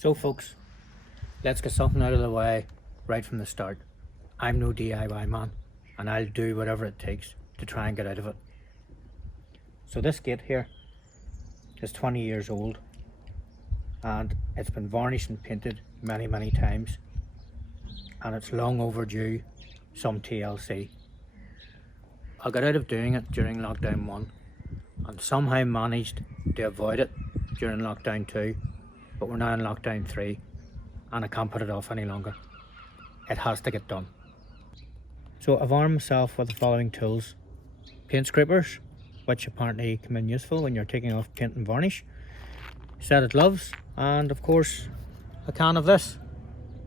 So folks, let's get something out of the way right from the start. I'm no DIY man and I'll do whatever it takes to try and get out of it. So this gate here is 20 years old and it's been varnished and painted many times, and it's long overdue some TLC. I got out of doing it during lockdown 1 and somehow managed to avoid it during lockdown 2, but we're now in lockdown 3 and I can't put it off any longer. It has to get done. So I've armed myself with the following tools: paint scrapers, which apparently come in useful when you're taking off paint and varnish, set of gloves, and of course a can of this,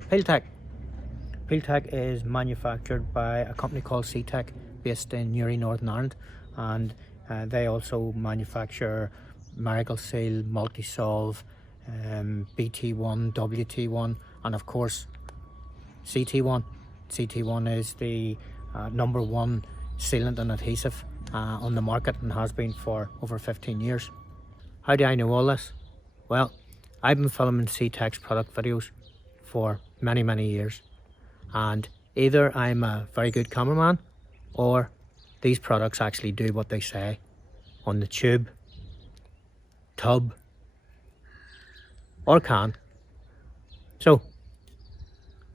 peel tack. Peel tack is manufactured by a company called C-Tech based in Newry, Northern Ireland, and they also manufacture Miracle Seal, Multi-Solve, BT1, WT1, and of course CT1. CT1 is the #1 sealant and adhesive on the market and has been for over 15 years. How do I know all this? Well, I've been filming C-Tech's product videos for many years, and either I'm a very good cameraman or these products actually do what they say on the tube, tub or can. So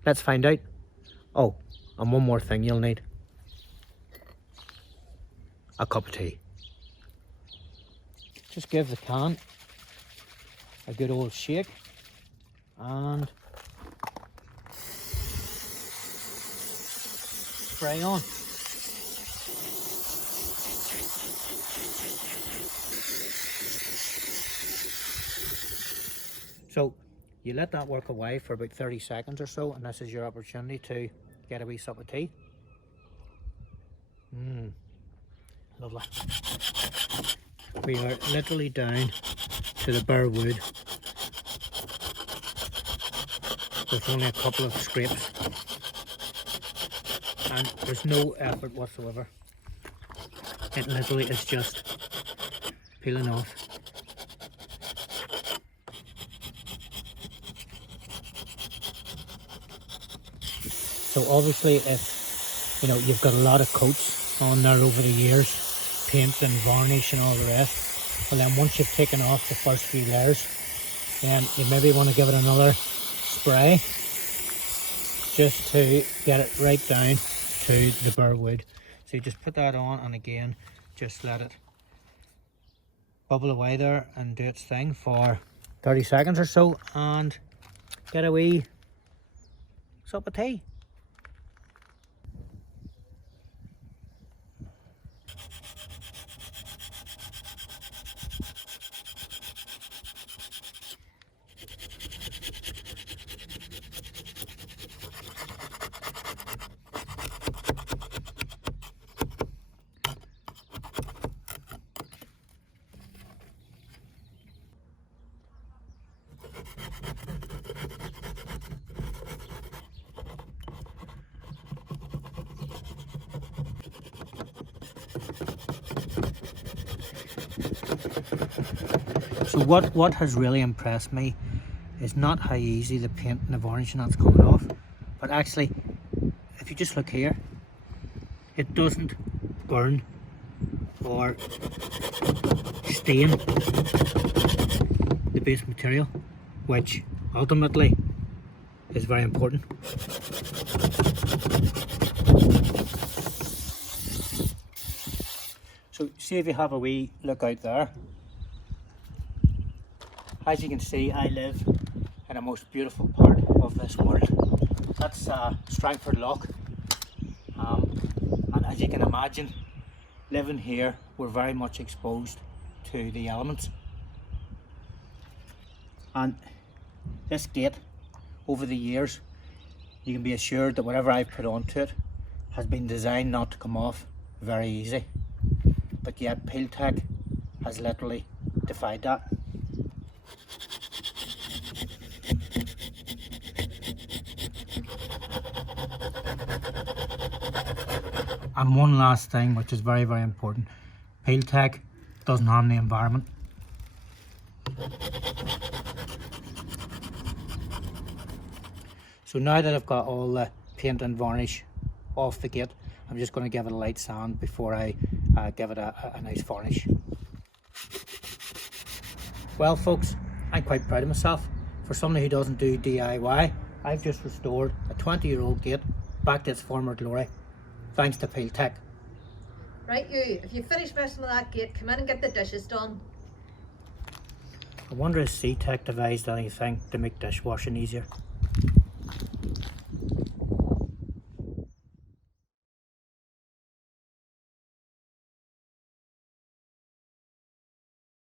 let's find out. Oh, and one more thing you'll need: a cup of tea. Just give the can a good old shake and spray on. So you let that work away for about 30 seconds or so, and this is your opportunity to get a wee sup of tea. Lovely. We are literally down to the bare wood with only a couple of scrapes, and there's no effort whatsoever. It literally is just peeling off. So obviously if you've got a lot of coats on there over the years, paint and varnish and all the rest, well then once you've taken off the first few layers, then you maybe want to give it another spray just to get it right down to the bare wood. So you just put that on and again just let it bubble away there and do its thing for 30 seconds or so and get a wee sup of tea. So what has really impressed me is not how easy the paint and the varnish and that's coming off, but actually if you just look here, it doesn't burn or stain the base material, which ultimately is very important. So see if you have a wee look out there. As you can see, I live in a most beautiful part of this world. That's Strangford Lough, and as you can imagine, living here we're very much exposed to the elements. And this gate, over the years, you can be assured that whatever I've put onto it has been designed not to come off very easy, but yet Peel Tack has literally defied that. And one last thing, which is very important: Peel Tack doesn't harm the environment. So now that I've got all the paint and varnish off the gate, I'm just going to give it a light sand before I give it a nice varnish. Well folks, I'm quite proud of myself. For somebody who doesn't do DIY, I've just restored a 20-year-old gate back to its former glory, thanks to Peel Tech. Right you, if you finish messing with that gate, come in and get the dishes done. I wonder if C-Tech devised anything to make dishwashing easier.